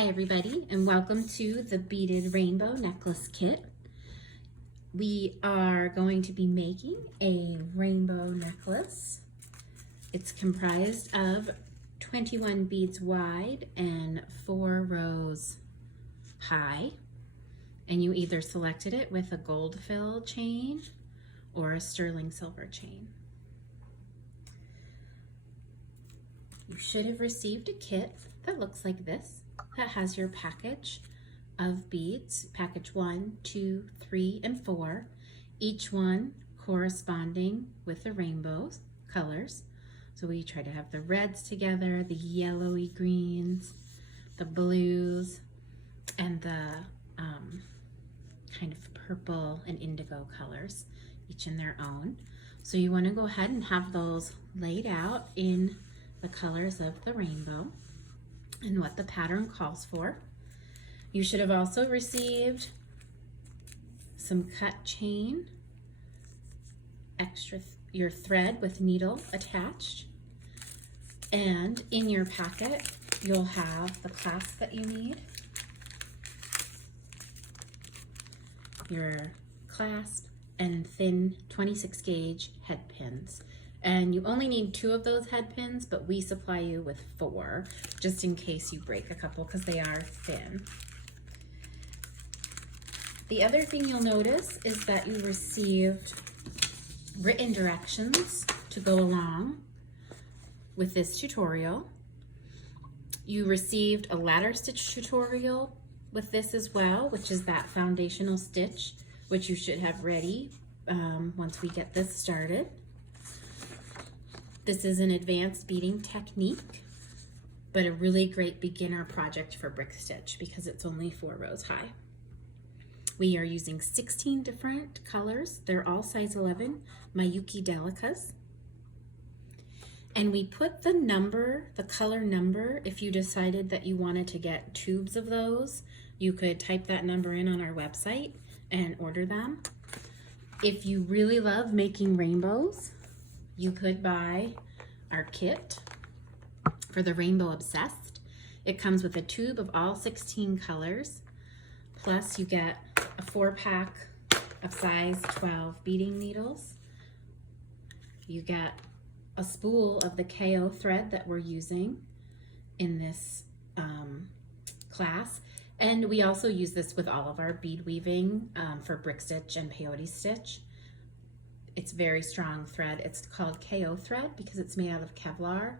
Hi everybody, and welcome to the Beaded Rainbow Necklace Kit. We are going to be making a rainbow necklace. It's comprised of 21 beads wide and 4 rows high. And you either selected it with a gold fill chain or a sterling silver chain. You should have received a kit that looks like this, that has your package of beads, package 1, 2, 3, and 4, each one corresponding with the rainbow colors. So we try to have the reds together, the yellowy greens, the blues, and the kind of purple and indigo colors, each in their own. So you want to go ahead and have those laid out in the colors of the rainbow and what the pattern calls for. You should have also received some cut chain, your thread with needle attached, and in your packet you'll have the clasp that you need, your clasp, and thin 26 gauge head pins. And you only need 2 of those head pins, but we supply you with 4 just in case you break a couple because they are thin. The other thing you'll notice is that you received written directions to go along with this tutorial. You received a ladder stitch tutorial with this as well, which is that foundational stitch, which you should have ready once we get this started. This is an advanced beading technique, but a really great beginner project for brick stitch because it's only 4 rows high. We are using 16 different colors. They're all size 11 Miyuki Delicas. And we put the number, the color number, if you decided that you wanted to get tubes of those, you could type that number in on our website and order them. If you really love making rainbows, you could buy our kit for the Rainbow Obsessed. It comes with a tube of all 16 colors, plus you get a 4-pack of size 12 beading needles. You get a spool of the KO thread that we're using in this class. And we also use this with all of our bead weaving for brick stitch and peyote stitch. It's very strong thread. It's called KO thread because it's made out of Kevlar.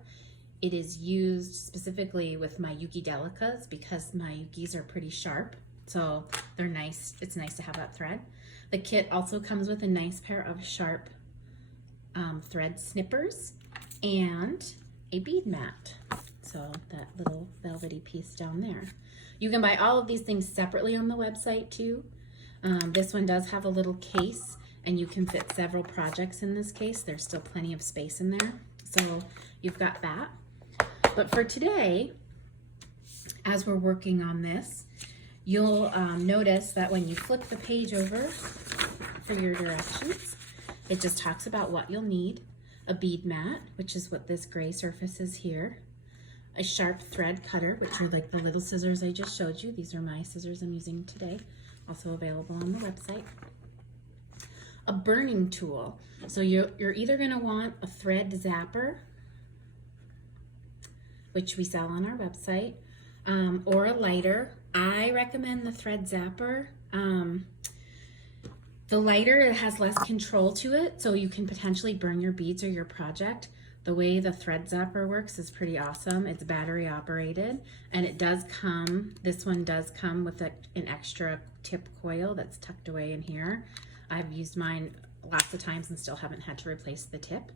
It is used specifically with Miyuki Delicas because Miyukis are pretty sharp. So they're nice. It's nice to have that thread. The kit also comes with a nice pair of sharp thread snippers and a bead mat. So that little velvety piece down there. You can buy all of these things separately on the website too. This one does have a little case, and you can fit several projects in this case. There's still plenty of space in there. So you've got that. But for today, as we're working on this, you'll notice that when you flip the page over for your directions, it just talks about what you'll need. A bead mat, which is what this gray surface is here. A sharp thread cutter, which are like the little scissors I just showed you. These are my scissors I'm using today, also available on the website. A burning tool. So you're either going to want a thread zapper, which we sell on our website, or a lighter. I recommend the thread zapper. The lighter, it has less control to it, so you can potentially burn your beads or your project. The way the thread zapper works is pretty awesome. It's battery operated, and it does come, this one does come with an extra tip coil that's tucked away in here. I've used mine lots of times and still haven't had to replace the tip,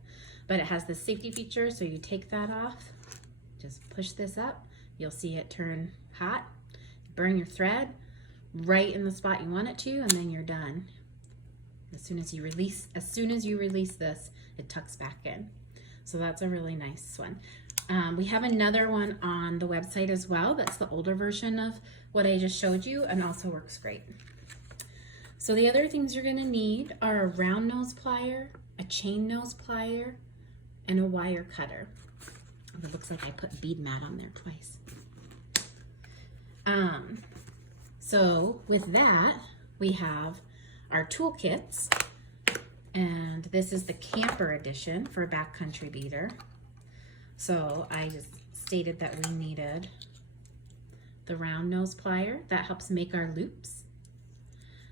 but it has this safety feature, so you take that off, just push this up, you'll see it turn hot, burn your thread right in the spot you want it to, and then you're done. As soon as you release this, it tucks back in. So that's a really nice one. We have another one on the website as well. That's the older version of what I just showed you and also works great. So the other things you're gonna need are a round nose plier, a chain nose plier, and a wire cutter. It looks like I put bead mat on there twice. So with that, we have our toolkits, and this is the camper edition for Backcountry Beader. So I just stated that we needed the round nose plier that helps make our loops,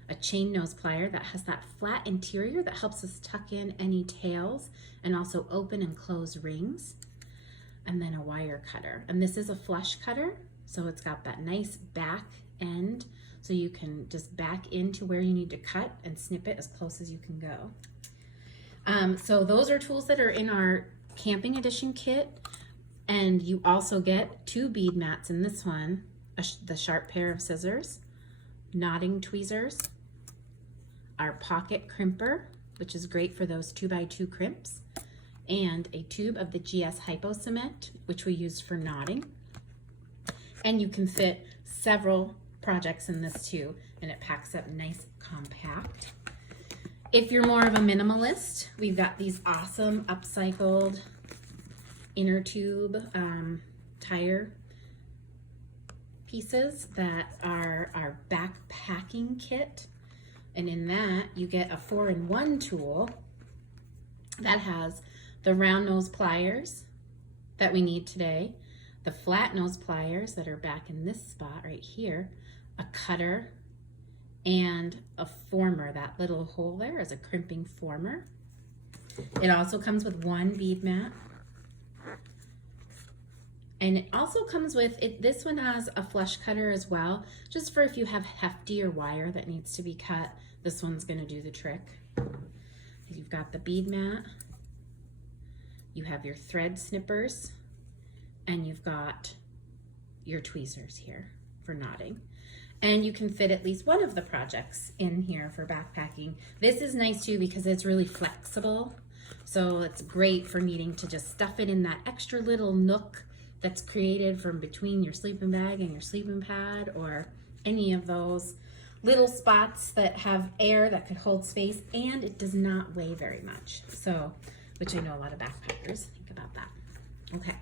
a chain nose plier that has that flat interior that helps us tuck in any tails and also open and close rings, and then a wire cutter. And this is a flush cutter, so it's got that nice back end, so you can just back into where you need to cut and snip it as close as you can go. So those are tools that are in our camping edition kit, and you also get 2 bead mats in this one, the sharp pair of scissors, knotting tweezers, our pocket crimper, which is great for those 2x2 crimps, and a tube of the GS Hypo Cement, which we use for knotting. And you can fit several projects in this too, and it packs up nice compact. If you're more of a minimalist, we've got these awesome upcycled inner tube tire pieces that are our backpacking kit. And in that, you get a 4-in-1 tool that has the round nose pliers that we need today, the flat nose pliers that are back in this spot right here, a cutter, and a former. That little hole there is a crimping former. It also comes with 1 bead mat. And it also comes with, this one has a flush cutter as well, just for if you have heftier wire that needs to be cut, this one's gonna do the trick. You've got the bead mat, you have your thread snippers, and you've got your tweezers here for knotting. And you can fit at least one of the projects in here for backpacking. This is nice too because it's really flexible. So it's great for needing to just stuff it in that extra little nook that's created from between your sleeping bag and your sleeping pad, or any of those little spots that have air that could hold space, and it does not weigh very much. So, which I know a lot of backpackers think about that. Okay,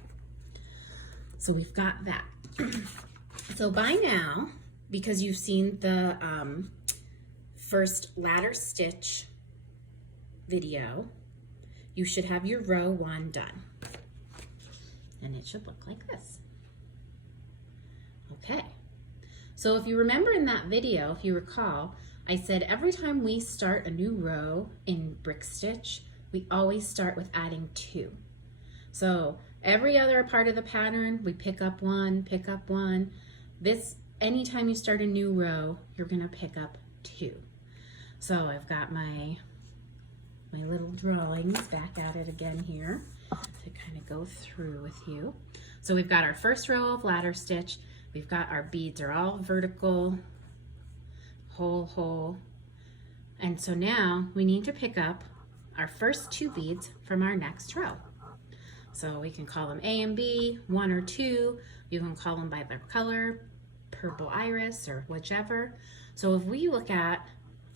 so we've got that. So by now, because you've seen the first ladder stitch video, you should have your row 1 done. And it should look like this. Okay, so if you remember in that video, if you recall, I said every time we start a new row in brick stitch, we always start with adding 2. So every other part of the pattern, we pick up 1, pick up 1. This, anytime you start a new row, you're gonna pick up 2. So I've got my little drawings back at it again here to kind of go through with you. So we've got our first row of ladder stitch. We've got our beads are all vertical, whole. And so now we need to pick up our first 2 beads from our next row. So we can call them A and B, 1 or 2. You can call them by their color, purple iris or whichever. So if we look at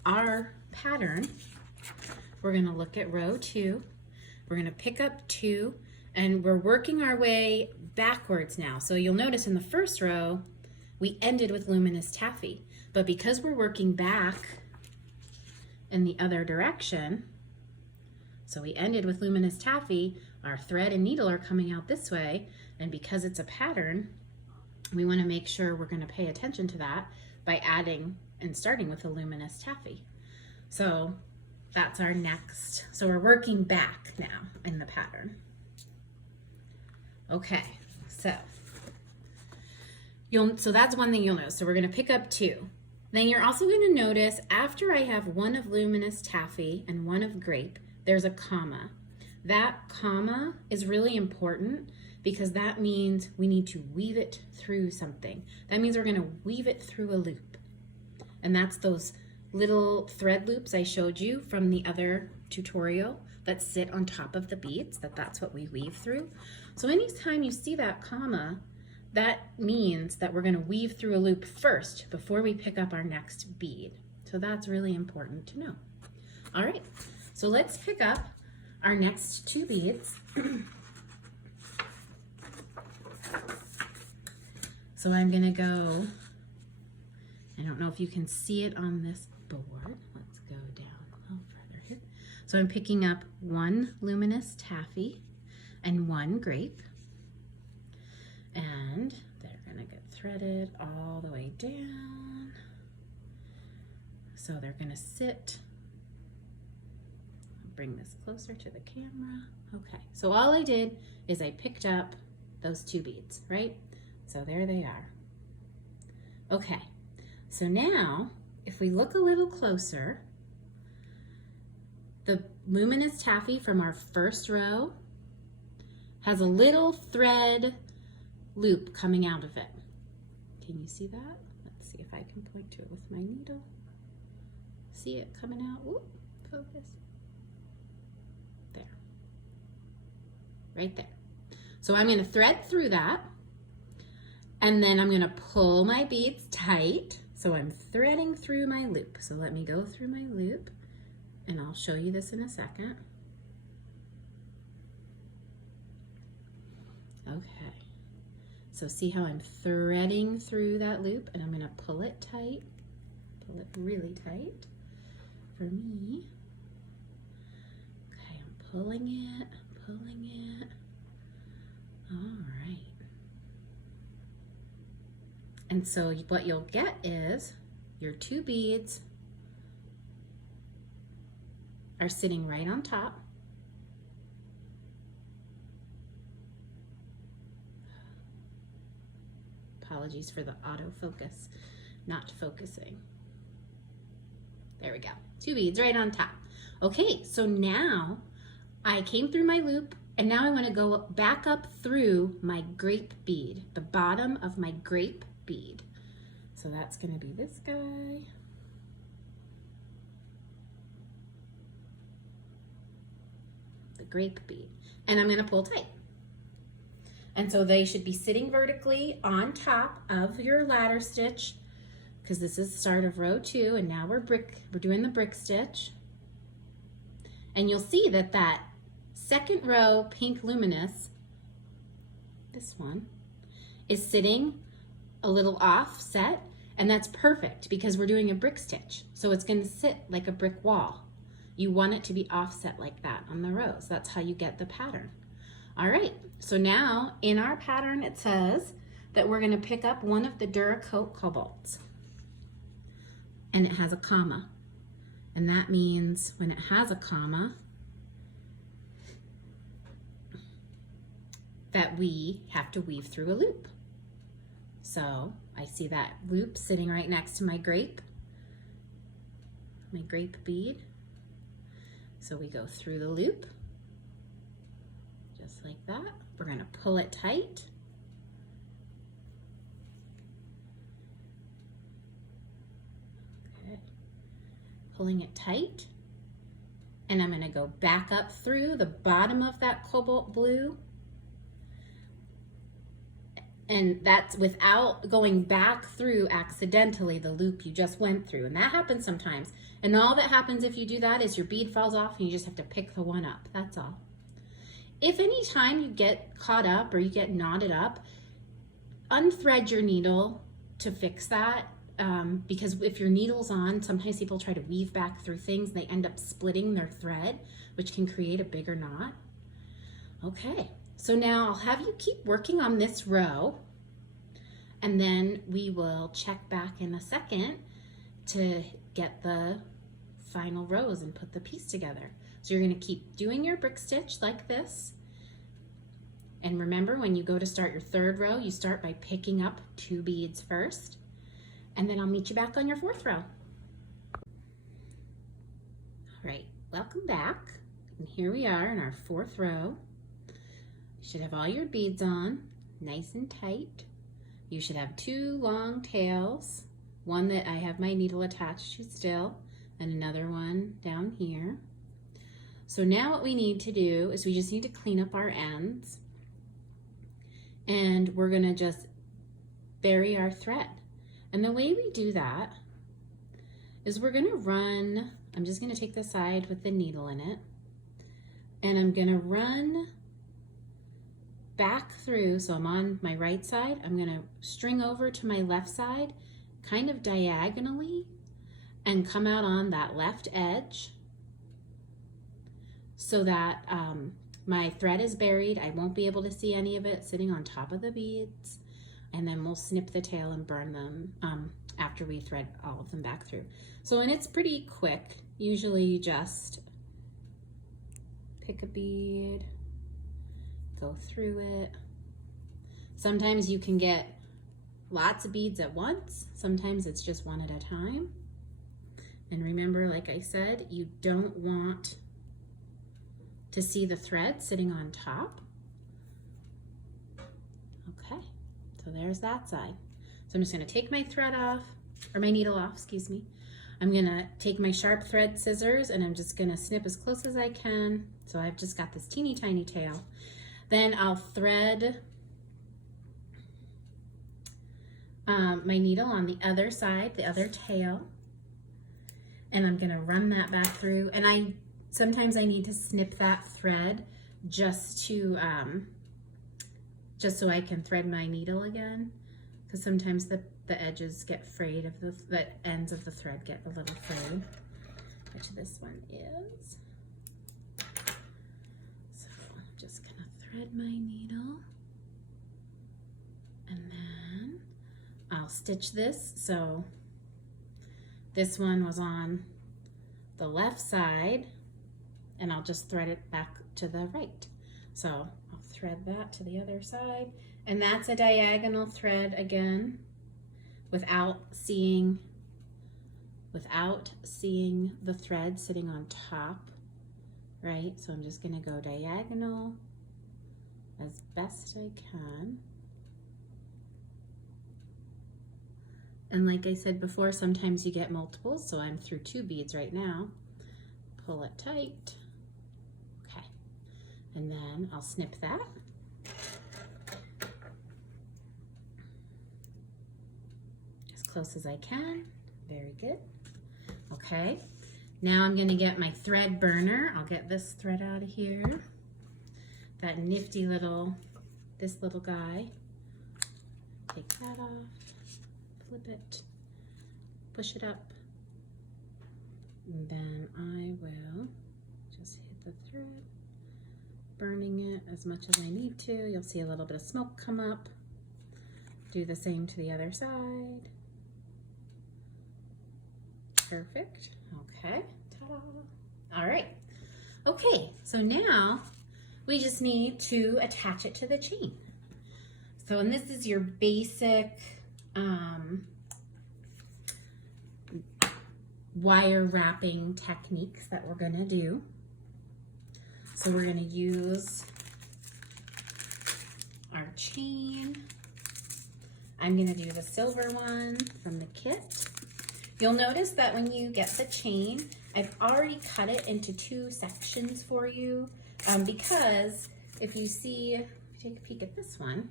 our pattern, we're gonna look at row 2. We're gonna pick up 2, and we're working our way backwards now. So you'll notice in the first row, we ended with luminous taffy, but because we're working back in the other direction, so we ended with luminous taffy, our thread and needle are coming out this way, and because it's a pattern, we wanna make sure we're gonna pay attention to that by adding and starting with a luminous taffy. So that's our next. So we're working back now in the pattern. Okay, so that's one thing you'll notice. So we're gonna pick up 2. Then you're also gonna notice after I have 1 of luminous taffy and 1 of grape, there's a comma. That comma is really important because that means we need to weave it through something. That means we're gonna weave it through a loop. And that's those little thread loops I showed you from the other tutorial that sit on top of the beads, that's what we weave through. So anytime you see that comma, that means that we're gonna weave through a loop first before we pick up our next bead. So that's really important to know. All right, so let's pick up our next 2 beads. So I'm gonna go I don't know if you can see it on this board. Let's go down a little further here. So I'm picking up 1 luminous taffy and 1 grape. And they're gonna get threaded all the way down. So they're gonna sit. I'll bring this closer to the camera. Okay, so all I did is I picked up those 2 beads, right? So there they are. Okay, so now if we look a little closer, the luminous taffy from our first row has a little thread loop coming out of it. Can you see that? Let's see if I can point to it with my needle. See it coming out? Ooh, focus. There. Right there. So I'm going to thread through that, and then I'm going to pull my beads tight. So I'm threading through my loop. So let me go through my loop, and I'll show you this in a second. Okay. So see how I'm threading through that loop, and I'm going to pull it tight, pull it really tight for me. Okay, I'm pulling it, pulling it. All right. And so what you'll get is your 2 beads are sitting right on top. Apologies for the autofocus not focusing. There we go. 2 beads right on top. Okay, so now I came through my loop, and now I want to go back up through my grape bead, the bottom of my grape bead. So that's going to be this guy. The grape bead. And I'm going to pull tight. And so they should be sitting vertically on top of your ladder stitch, because this is the start of row 2, and now we're doing the brick stitch. And you'll see that that second row pink luminous, this one, is sitting a little offset, and that's perfect because we're doing a brick stitch. So it's going to sit like a brick wall. You want it to be offset like that on the rows. That's how you get the pattern. All right, so now in our pattern it says that we're going to pick up one of the Duracoat cobalts, and it has a comma, and that means when it has a comma that we have to weave through a loop. So I see that loop sitting right next to my grape bead. So we go through the loop just like that. We're going to pull it tight. Okay. Pulling it tight. And I'm going to go back up through the bottom of that cobalt blue. And that's without going back through accidentally the loop you just went through. And that happens sometimes. And all that happens if you do that is your bead falls off and you just have to pick the one up. That's all. If any time you get caught up or you get knotted up, unthread your needle to fix that. Because if your needle's on, sometimes people try to weave back through things and they end up splitting their thread, which can create a bigger knot. Okay, so now I'll have you keep working on this row, and then we will check back in a second to get the final rows and put the piece together. So you're going to keep doing your brick stitch like this. And remember, when you go to start your third row, you start by picking up 2 beads first. And then I'll meet you back on your 4th row. All right, welcome back. And here we are in our 4th row. You should have all your beads on, nice and tight. You should have 2 long tails, one that I have my needle attached to still, and another one down here. So now what we need to do is we just need to clean up our ends, and we're gonna just bury our thread. And the way we do that is we're gonna run, I'm just gonna take the side with the needle in it, and I'm gonna run back through, so I'm on my right side, I'm gonna string over to my left side kind of diagonally and come out on that left edge so that my thread is buried. I won't be able to see any of it sitting on top of the beads. And then we'll snip the tail and burn them after we thread all of them back through. So, and it's pretty quick. Usually you just pick a bead, go through it. Sometimes you can get lots of beads at once. Sometimes it's just one at a time. And remember, like I said, you don't want to see the thread sitting on top. Okay, so there's that side. So I'm just gonna take my thread off, or my needle off, excuse me. I'm gonna take my sharp thread scissors and I'm just gonna snip as close as I can. So I've just got this teeny tiny tail. Then I'll thread my needle on the other side, the other tail, and I'm gonna run that back through. And sometimes I need to snip that thread just so I can thread my needle again, because sometimes the edges get frayed, the ends of the thread get a little frayed, which this one is. So I'm just gonna thread my needle, and then I'll stitch this. So this one was on the left side, and I'll just thread it back to the right. So I'll thread that to the other side, and that's a diagonal thread again, without seeing the thread sitting on top, right? So I'm just gonna go diagonal as best I can. And like I said before, sometimes you get multiples, so I'm through 2 beads right now. Pull it tight. Okay, and then I'll snip that. As close as I can. Very good. Okay, now I'm gonna get my thread burner. I'll get this thread out of here. That nifty this little guy. Take that off, flip it, push it up, and then I will just hit the thread, burning it as much as I need to. You'll see a little bit of smoke come up. Do the same to the other side. Perfect. Okay. Ta-da. All right. Okay, so now we just need to attach it to the chain. So, and this is your basic wire wrapping techniques that we're gonna do. So we're gonna use our chain. I'm gonna do the silver one from the kit. You'll notice that when you get the chain, I've already cut it into 2 sections for you, because if you take a peek at this one,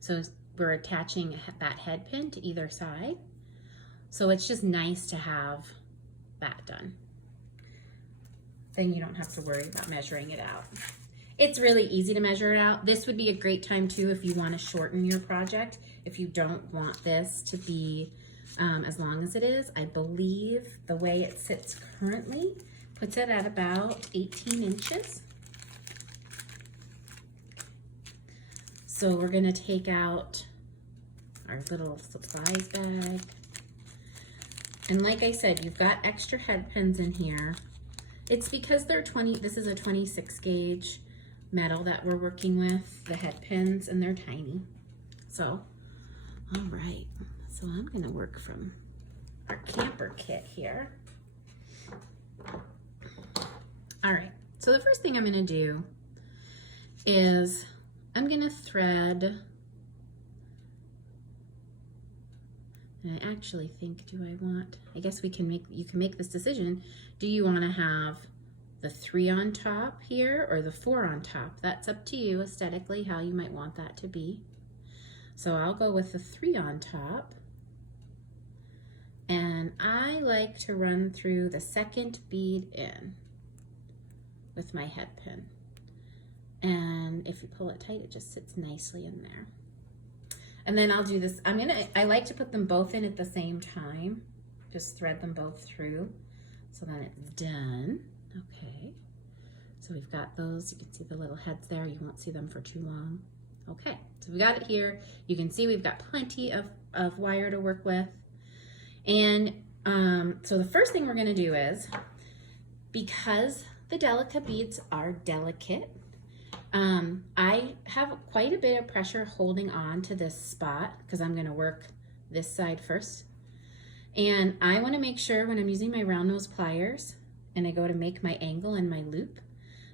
so we're attaching that head pin to either side. So it's just nice to have that done. Then you don't have to worry about measuring it out. It's really easy to measure it out. This would be a great time too if you want to shorten your project. If you don't want this to be as long as it is. I believe the way it sits currently puts it at about 18 inches. So we're gonna take out our little supplies bag. And like I said, you've got extra head pins in here. It's because they're this is a 26 gauge metal that we're working with, the head pins, and they're tiny. So, all right. So I'm gonna work from our camper kit here. All right, so the first thing I'm gonna do is I'm gonna thread, and I actually think, I guess you can make this decision. Do you wanna have the 3 on top here or the 4 on top? That's up to you aesthetically, how you might want that to be. So I'll go with the 3 on top. And I like to run through the 2nd bead in with my head pin. And if you pull it tight, it just sits nicely in there. And then I'll do this. I like to put them both in at the same time. Just thread them both through. So then it's done. Okay. So we've got those. You can see the little heads there. You won't see them for too long. Okay. So we got it here. You can see we've got plenty of wire to work with. And so the first thing we're going to do is, because the Delica beads are delicate, I have quite a bit of pressure holding on to this spot because I'm going to work this side first. And I want to make sure when I'm using my round nose pliers and I go to make my angle and my loop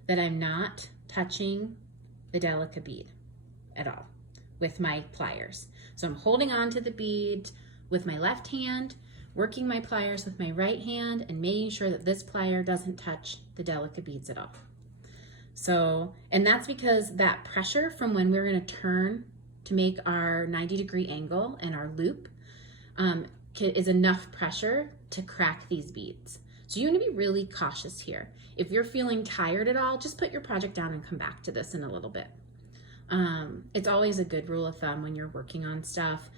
that I'm not touching the Delica bead at all with my pliers. So I'm holding on to the bead with my left hand, working my pliers with my right hand, and making sure that this plier doesn't touch the Delica beads at all. So, and that's because that pressure from when we're going to turn to make our 90-degree angle and our loop is enough pressure to crack these beads. So you want to be really cautious here. If you're feeling tired at all, just put your project down and come back to this in a little bit. It's always a good rule of thumb when you're working on stuff.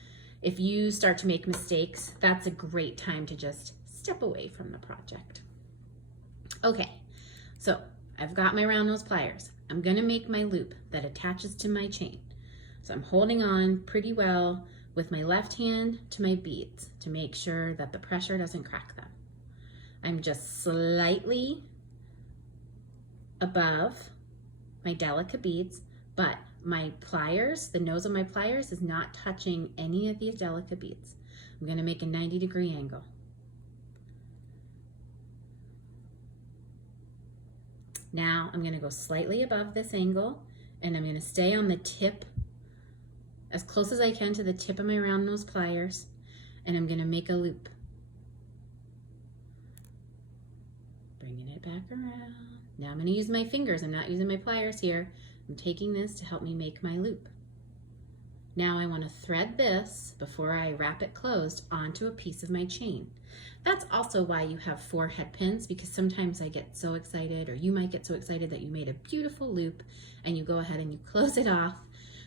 If you start to make mistakes, that's a great time to just step away from the project. Okay, so I've got my round nose pliers. I'm gonna make my loop that attaches to my chain. So I'm holding on pretty well with my left hand to my beads to make sure that the pressure doesn't crack them. I'm just slightly above my Delica beads, but my pliers, the nose of my pliers is not touching any of these Delica beads. I'm gonna make a 90-degree angle. Now I'm gonna go slightly above this angle and I'm gonna stay on the tip as close as I can to the tip of my round nose pliers, and I'm gonna make a loop. Bringing it back around. Now I'm gonna use my fingers. I'm not using my pliers here. I'm taking this to help me make my loop. Now I want to thread this before I wrap it closed onto a piece of my chain. That's also why you have 4 head pins, because sometimes I get so excited, or you might get so excited that you made a beautiful loop and you go ahead and you close it off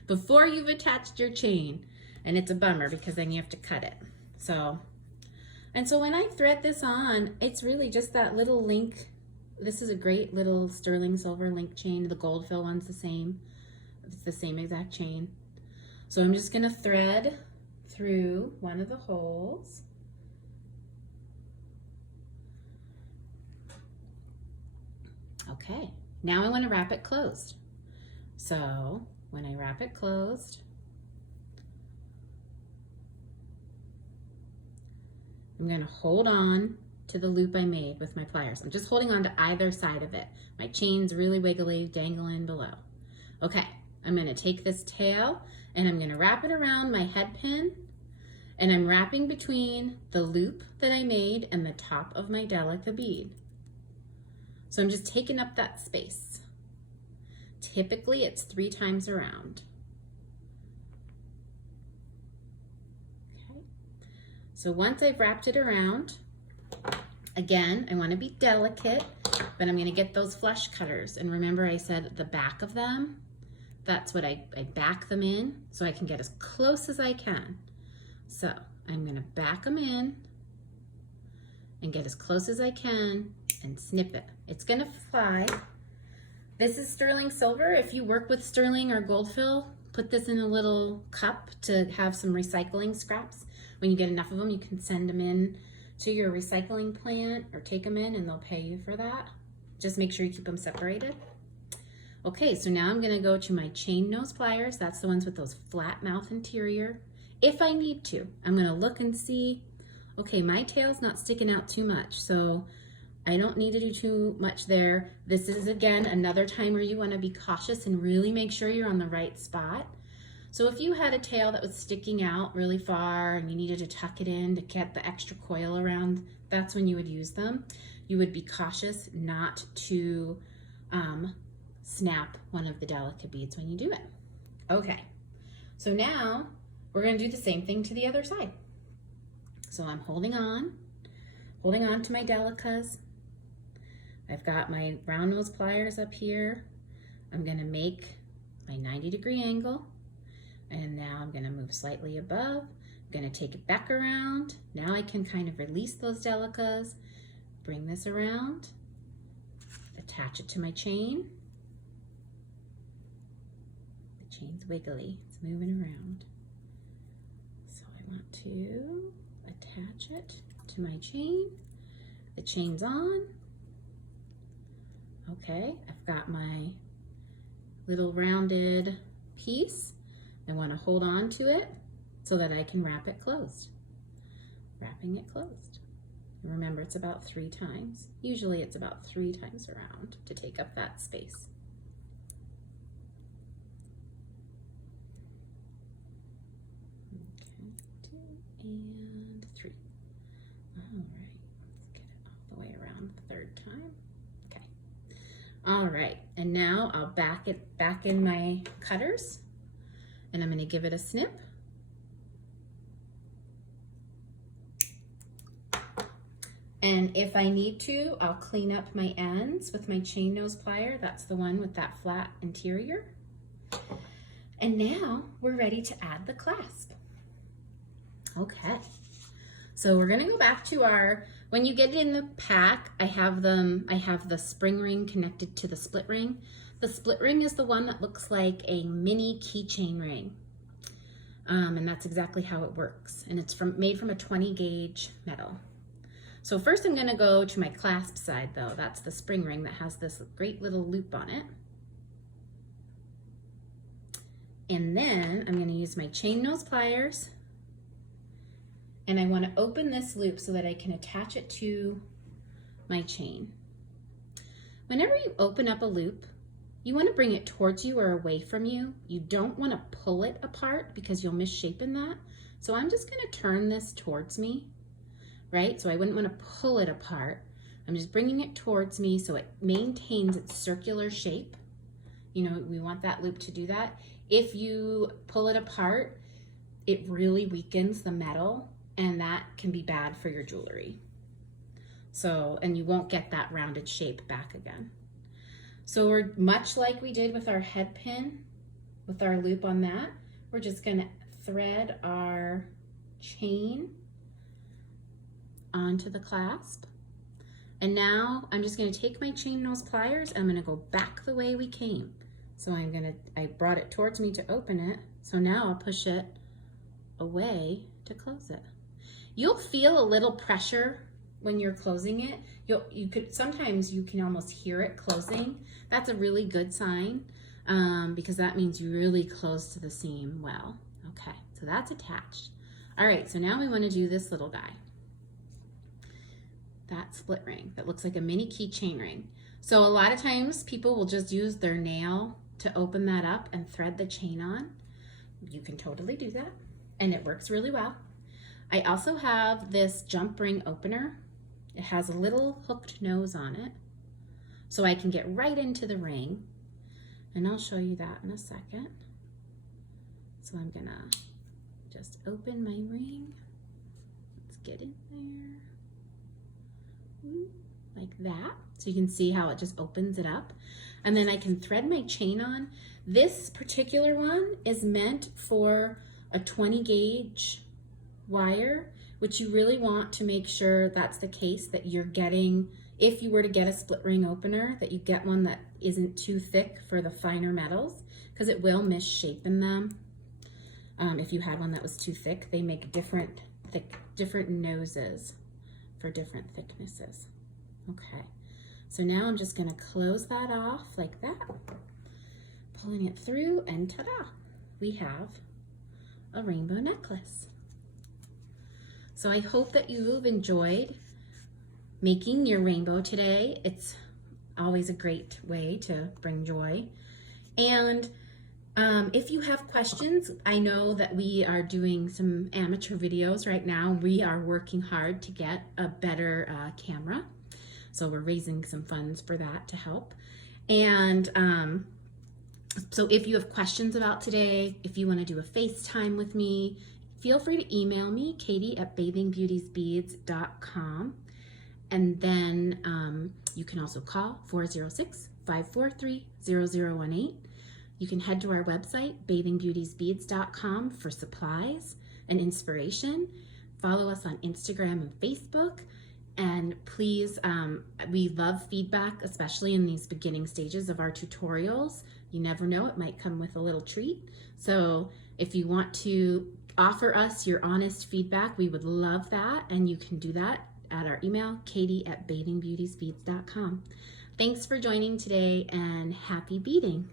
before you've attached your chain, and it's a bummer because then you have to cut it. So when I thread this on, it's really just that little link. This is a great little sterling silver link chain. The gold fill one's the same. It's the same exact chain. So I'm just gonna thread through one of the holes. Okay, now I want to wrap it closed. So when I wrap it closed, I'm gonna hold on to the loop I made with my pliers. I'm just holding on to either side of it. My chain's really wiggly, dangling below. Okay, I'm gonna take this tail and I'm gonna wrap it around my head pin, and I'm wrapping between the loop that I made and the top of my Delica bead. So I'm just taking up that space. Typically it's 3 times around. Okay. So once I've wrapped it around, again, I want to be delicate, but I'm going to get those flush cutters. And remember I said the back of them, that's what I back them in so I can get as close as I can. So I'm going to back them in and get as close as I can and snip it. It's going to fly. This is sterling silver. If you work with sterling or gold fill, put this in a little cup to have some recycling scraps. When you get enough of them, you can send them in to your recycling plant or take them in and they'll pay you for that. Just make sure you keep them separated. Okay, so now I'm gonna go to my chain nose pliers. That's the ones with those flat mouth interior. If I need to, I'm gonna look and see, okay, my tail's not sticking out too much, so I don't need to do too much there. This is, again, another time where you wanna be cautious and really make sure you're on the right spot. So if you had a tail that was sticking out really far and you needed to tuck it in to get the extra coil around, that's when you would use them. You would be cautious not to snap one of the Delica beads when you do it. Okay, so now we're gonna do the same thing to the other side. So I'm holding on to my Delicas. I've got my round nose pliers up here. I'm gonna make my 90-degree angle. And now I'm gonna move slightly above. I'm gonna take it back around. Now I can kind of release those delicas, bring this around, attach it to my chain. The chain's wiggly, it's moving around. So I want to attach it to my chain. The chain's on. Okay, I've got my little rounded piece. I want to hold on to it so that I can wrap it closed. Wrapping it closed. And remember, it's about 3 times. Usually it's about 3 times around to take up that space. Okay, 2 and 3. All right, let's get it all the way around the 3rd time. Okay. All right, and now I'll back it back in my cutters. And I'm going to give it a snip. And if I need to, I'll clean up my ends with my chain nose plier. That's the one with that flat interior. And now we're ready to add the clasp. Okay. So we're going to go back to our, when you get it in the pack, I have the spring ring connected to the split ring. The split ring is the one that looks like a mini keychain ring. And that's exactly how it works. And it's made from a 20 gauge metal. So first I'm gonna go to my clasp side though. That's the spring ring that has this great little loop on it. And then I'm gonna use my chain nose pliers. And I wanna open this loop so that I can attach it to my chain. Whenever you open up a loop, you want to bring it towards you or away from you. You don't want to pull it apart because you'll misshapen that. So I'm just going to turn this towards me, right? So I wouldn't want to pull it apart. I'm just bringing it towards me so it maintains its circular shape. You know, we want that loop to do that. If you pull it apart, it really weakens the metal and that can be bad for your jewelry. So, and you won't get that rounded shape back again. So we're much like we did with our head pin, with our loop on that, we're just gonna thread our chain onto the clasp. And now I'm just gonna take my chain nose pliers, and I'm gonna go back the way we came. So I brought it towards me to open it. So now I'll push it away to close it. You'll feel a little pressure when you're closing it. Sometimes you can almost hear it closing. That's a really good sign because that means you really close to the seam well. Okay, so that's attached. All right, so now we want to do this little guy. That split ring that looks like a mini keychain ring. So a lot of times people will just use their nail to open that up and thread the chain on. You can totally do that and it works really well. I also have this jump ring opener. It has a little hooked nose on it, so I can get right into the ring. And I'll show you that in a second. So I'm gonna just open my ring. Let's get in there. Like that. So you can see how it just opens it up. And then I can thread my chain on. This particular one is meant for a 20 gauge wire, which you really want to make sure that's the case, that you're getting, if you were to get a split ring opener, that you get one that isn't too thick for the finer metals, because it will misshapen them. If you had one that was too thick, they make different noses for different thicknesses. Okay, so now I'm just gonna close that off like that, pulling it through, and ta-da, we have a rainbow necklace. So I hope that you've enjoyed making your rainbow today. It's always a great way to bring joy. And if you have questions, I know that we are doing some amateur videos right now. We are working hard to get a better camera. So we're raising some funds for that to help. And so if you have questions about today, if you want to do a FaceTime with me, feel free to email me, katie@bathingbeautiesbeads.com. And then you can also call 406-543-0018. You can head to our website, bathingbeautiesbeads.com, for supplies and inspiration. Follow us on Instagram and Facebook. And please, we love feedback, especially in these beginning stages of our tutorials. You never know, it might come with a little treat. So if you want to offer us your honest feedback, we would love that. And you can do that at our email, katie@bathingbeautiesbeads.com. Thanks for joining today, and happy beading.